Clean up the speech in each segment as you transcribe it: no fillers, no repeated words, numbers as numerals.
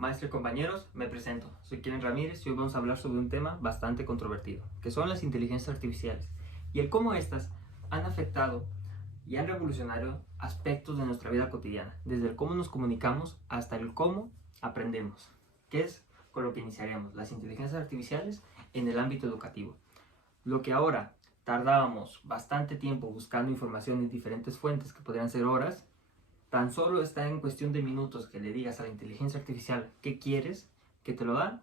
Maestro y compañeros, me presento. Soy Keren Ramírez y hoy vamos a hablar sobre un tema bastante controvertido, que son las inteligencias artificiales y el cómo estas han afectado y han revolucionado aspectos de nuestra vida cotidiana, desde el cómo nos comunicamos hasta el cómo aprendemos, que es con lo que iniciaremos, las inteligencias artificiales en el ámbito educativo. Lo que ahora tardábamos bastante tiempo buscando información en diferentes fuentes, que podrían ser horas, tan solo está en cuestión de minutos que le digas a la inteligencia artificial qué quieres, que te lo da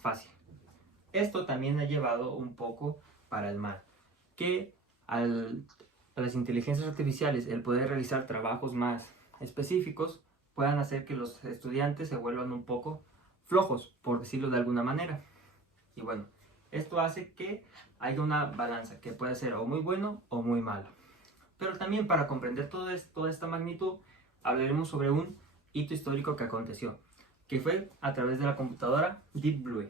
fácil. Esto también ha llevado un poco para el mal, que a las inteligencias artificiales el poder realizar trabajos más específicos puedan hacer que los estudiantes se vuelvan un poco flojos, por decirlo de alguna manera. Y bueno, esto hace que haya una balanza que puede ser o muy bueno o muy malo. Pero también para comprender toda esta magnitud, hablaremos sobre un hito histórico que aconteció, que fue a través de la computadora Deep Blue,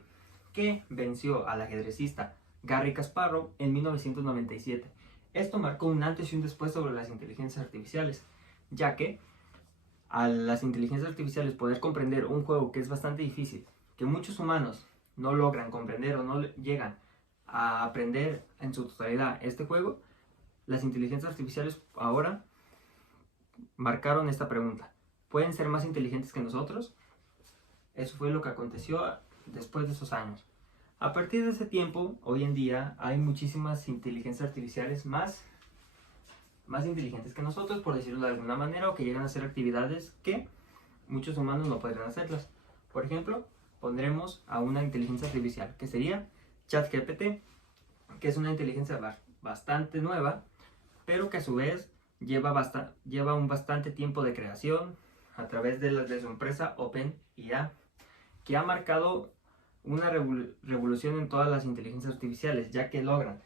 que venció al ajedrecista Garry Kasparov en 1997. Esto marcó un antes y un después sobre las inteligencias artificiales, ya que a las inteligencias artificiales poder comprender un juego que es bastante difícil, que muchos humanos no logran comprender o no llegan a aprender en su totalidad este juego, las inteligencias artificiales ahora marcaron esta pregunta: ¿pueden ser más inteligentes que nosotros? Eso fue lo que aconteció después de esos años. A partir de ese tiempo, hoy en día, hay muchísimas inteligencias artificiales más inteligentes que nosotros, por decirlo de alguna manera, o que llegan a hacer actividades que muchos humanos no podrían hacerlas. Por ejemplo, pondremos a una inteligencia artificial, que sería ChatGPT, que es una inteligencia bastante nueva, pero que a su vez lleva un bastante tiempo de creación a través de su empresa OpenAI, que ha marcado una revolución en todas las inteligencias artificiales, ya que logran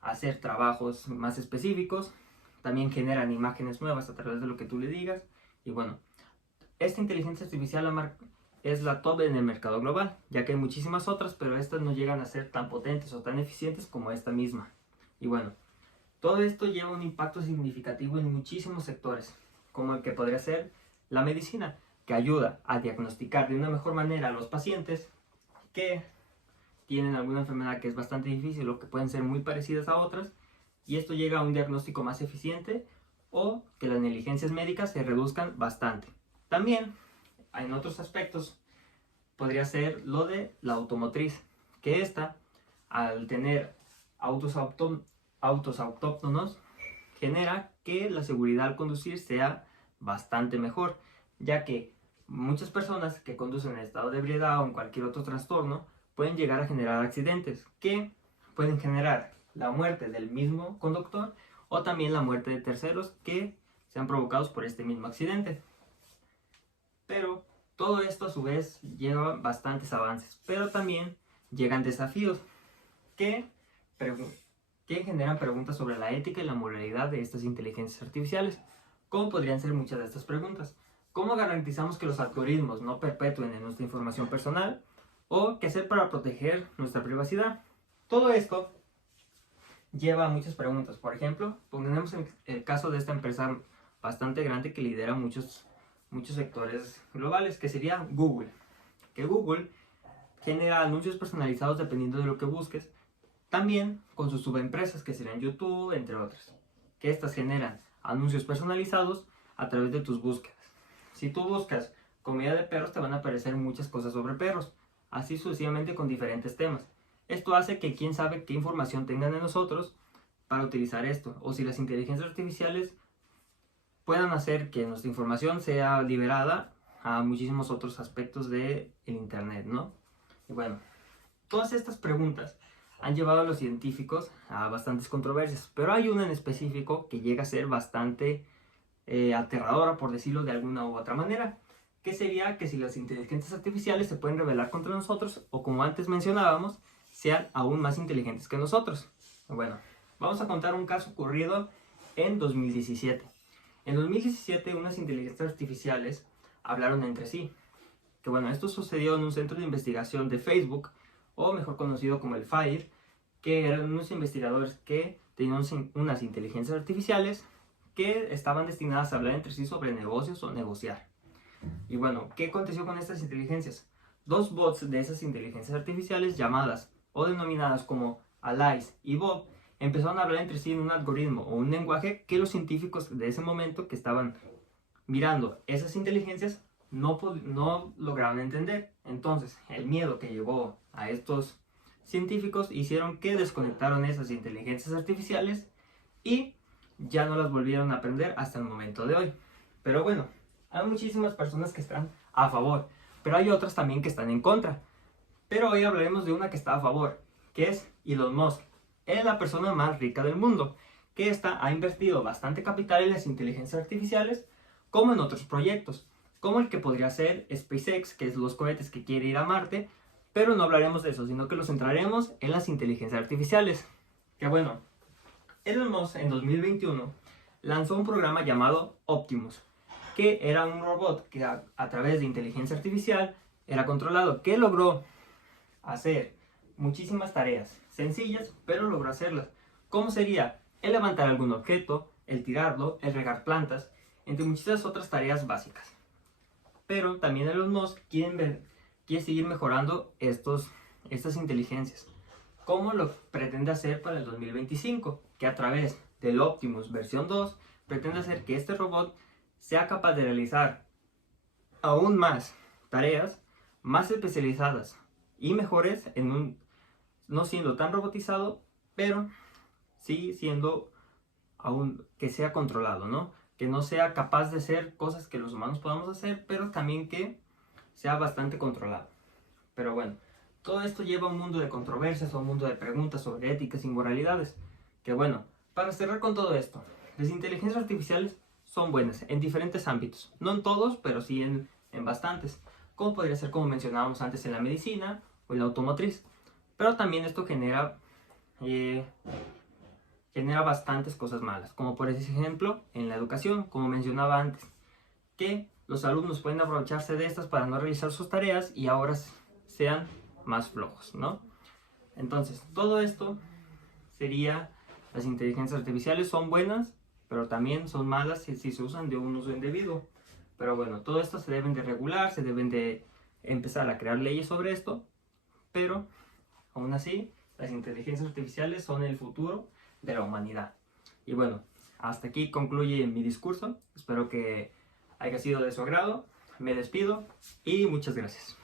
hacer trabajos más específicos, también generan imágenes nuevas a través de lo que tú le digas. Y bueno, esta inteligencia artificial es la top en el mercado global, ya que hay muchísimas otras, pero estas no llegan a ser tan potentes o tan eficientes como esta misma. Y bueno, todo esto lleva un impacto significativo en muchísimos sectores, como el que podría ser la medicina, que ayuda a diagnosticar de una mejor manera a los pacientes que tienen alguna enfermedad que es bastante difícil o que pueden ser muy parecidas a otras, y esto llega a un diagnóstico más eficiente o que las negligencias médicas se reduzcan bastante. También, en otros aspectos, podría ser lo de la automotriz, que esta, al tener autos autóctonos, genera que la seguridad al conducir sea bastante mejor, ya que muchas personas que conducen en estado de ebriedad o en cualquier otro trastorno pueden llegar a generar accidentes que pueden generar la muerte del mismo conductor o también la muerte de terceros que sean provocados por este mismo accidente. Pero todo esto a su vez lleva bastantes avances, pero también llegan desafíos que generan preguntas sobre la ética y la moralidad de estas inteligencias artificiales. ¿Cómo podrían ser muchas de estas preguntas? ¿Cómo garantizamos que los algoritmos no perpetúen en nuestra información personal? ¿O qué hacer para proteger nuestra privacidad? Todo esto lleva a muchas preguntas. Por ejemplo, pongamos el caso de esta empresa bastante grande que lidera muchos sectores globales, que sería Google. Que Google genera anuncios personalizados dependiendo de lo que busques, también con sus subempresas, que serían YouTube, entre otras, que estas generan anuncios personalizados a través de tus búsquedas. Si tú buscas comida de perros, te van a aparecer muchas cosas sobre perros, así sucesivamente con diferentes temas. Esto hace que quién sabe qué información tengan de nosotros para utilizar esto, o si las inteligencias artificiales puedan hacer que nuestra información sea liberada a muchísimos otros aspectos del internet, ¿no? Y bueno, todas estas preguntas han llevado a los científicos a bastantes controversias, pero hay una en específico que llega a ser bastante aterradora, por decirlo de alguna u otra manera, que sería que si las inteligencias artificiales se pueden rebelar contra nosotros, o como antes mencionábamos, sean aún más inteligentes que nosotros. Bueno, vamos a contar un caso ocurrido en 2017. En 2017 unas inteligencias artificiales hablaron entre sí, que bueno, esto sucedió en un centro de investigación de Facebook, o mejor conocido como el FAIR, que eran unos investigadores que tenían unas inteligencias artificiales que estaban destinadas a hablar entre sí sobre negocios o negociar. Y bueno, ¿qué aconteció con estas inteligencias? Dos bots de esas inteligencias artificiales llamadas o denominadas como Alice y Bob empezaron a hablar entre sí en un algoritmo o un lenguaje que los científicos de ese momento que estaban mirando esas inteligencias no lograron entender. Entonces, el miedo que llevó a estos científicos hicieron que desconectaron esas inteligencias artificiales y ya no las volvieron a aprender hasta el momento de hoy. Pero bueno, hay muchísimas personas que están a favor, pero hay otras también que están en contra. Pero hoy hablaremos de una que está a favor, que es Elon Musk. Él es la persona más rica del mundo, que ha invertido bastante capital en las inteligencias artificiales, como en otros proyectos, como el que podría ser SpaceX, que es los cohetes que quiere ir a Marte, pero no hablaremos de eso, sino que nos centraremos en las inteligencias artificiales. Que bueno, Elon Musk en 2021 lanzó un programa llamado Optimus, que era un robot que a través de inteligencia artificial era controlado, que logró hacer muchísimas tareas sencillas, pero logró hacerlas. ¿Cómo sería? El levantar algún objeto, el tirarlo, el regar plantas, entre muchas otras tareas básicas. Pero también Elon Musk quiere seguir mejorando estas inteligencias. ¿Cómo lo pretende hacer para el 2025? Que a través del Optimus versión 2 pretende hacer que este robot sea capaz de realizar aún más tareas más especializadas y mejores no siendo tan robotizado, pero sí siendo aún que sea controlado, ¿no? Que no sea capaz de hacer cosas que los humanos podamos hacer, pero también que sea bastante controlado. Pero bueno, todo esto lleva a un mundo de controversias, a un mundo de preguntas sobre éticas y moralidades. Que bueno, para cerrar con todo esto, las inteligencias artificiales son buenas en diferentes ámbitos. No en todos, pero sí en bastantes. Como podría ser, como mencionábamos antes, en la medicina o en la automotriz. Pero también esto genera bastantes cosas malas, como por ejemplo en la educación, como mencionaba antes, que los alumnos pueden aprovecharse de estas para no realizar sus tareas y ahora sean más flojos, ¿no? Entonces, todo esto sería, las inteligencias artificiales son buenas, pero también son malas si se usan de un uso indebido. Pero bueno, todo esto se deben de regular, se deben de empezar a crear leyes sobre esto, pero aún así, las inteligencias artificiales son el futuro de la humanidad. Y bueno, hasta aquí concluye mi discurso. Espero que haya sido de su agrado. Me despido y muchas gracias.